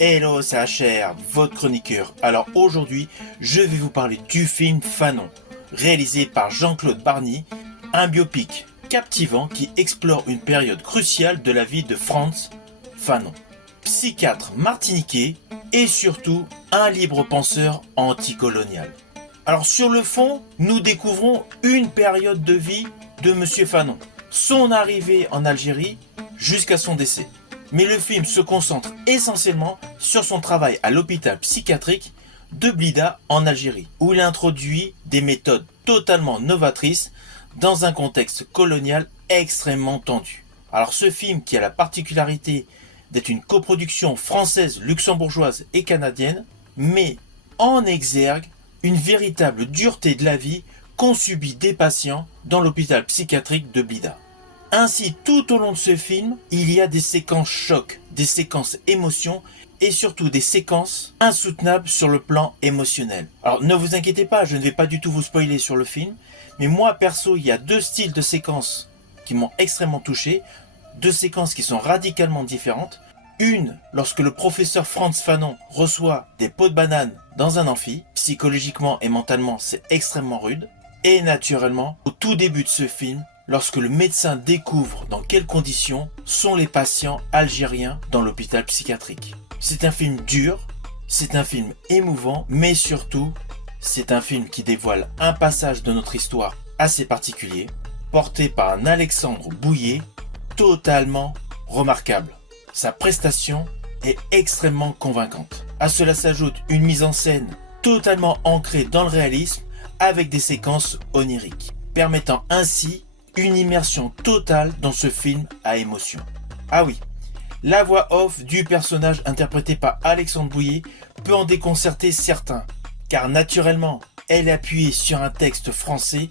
Hello, c'est HR, votre chroniqueur. Alors aujourd'hui, je vais vous parler du film Fanon, réalisé par Jean-Claude Barny, un biopic captivant qui explore une période cruciale de la vie de Frantz Fanon, psychiatre martiniquais et surtout un libre penseur anticolonial. Alors sur le fond, nous découvrons une période de vie de Monsieur Fanon, son arrivée en Algérie jusqu'à son décès. Mais le film se concentre essentiellement sur son travail à l'hôpital psychiatrique de Blida en Algérie, où il introduit des méthodes totalement novatrices dans un contexte colonial extrêmement tendu. Alors ce film, qui a la particularité d'être une coproduction française, luxembourgeoise et canadienne, met en exergue une véritable dureté de la vie qu'ont subi des patients dans l'hôpital psychiatrique de Blida. Ainsi, tout au long de ce film, il y a des séquences chocs, des séquences émotions et surtout des séquences insoutenables sur le plan émotionnel. Alors ne vous inquiétez pas, je ne vais pas du tout vous spoiler sur le film, mais moi perso, il y a deux styles de séquences qui m'ont extrêmement touché, deux séquences qui sont radicalement différentes. Une, lorsque le professeur Frantz Fanon reçoit des pots de banane dans un amphi, psychologiquement et mentalement c'est extrêmement rude. Et naturellement, au tout début de ce film, lorsque le médecin découvre dans quelles conditions sont les patients algériens dans l'hôpital psychiatrique. C'est un film dur, c'est un film émouvant, mais surtout, c'est un film qui dévoile un passage de notre histoire assez particulier, porté par un Alexandre Bouillet, totalement remarquable. Sa prestation est extrêmement convaincante. À cela s'ajoute une mise en scène totalement ancrée dans le réalisme, avec des séquences oniriques, permettant ainsi une immersion totale dans ce film à émotion. Ah oui, la voix off du personnage interprété par Alexandre Bouillet peut en déconcerter certains, car naturellement, elle est appuyée sur un texte français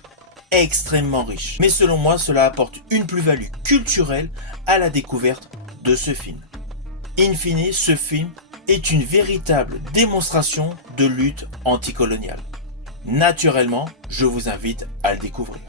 extrêmement riche. Mais selon moi, cela apporte une plus-value culturelle à la découverte de ce film. In fine, ce film est une véritable démonstration de lutte anticoloniale. Naturellement, je vous invite à le découvrir.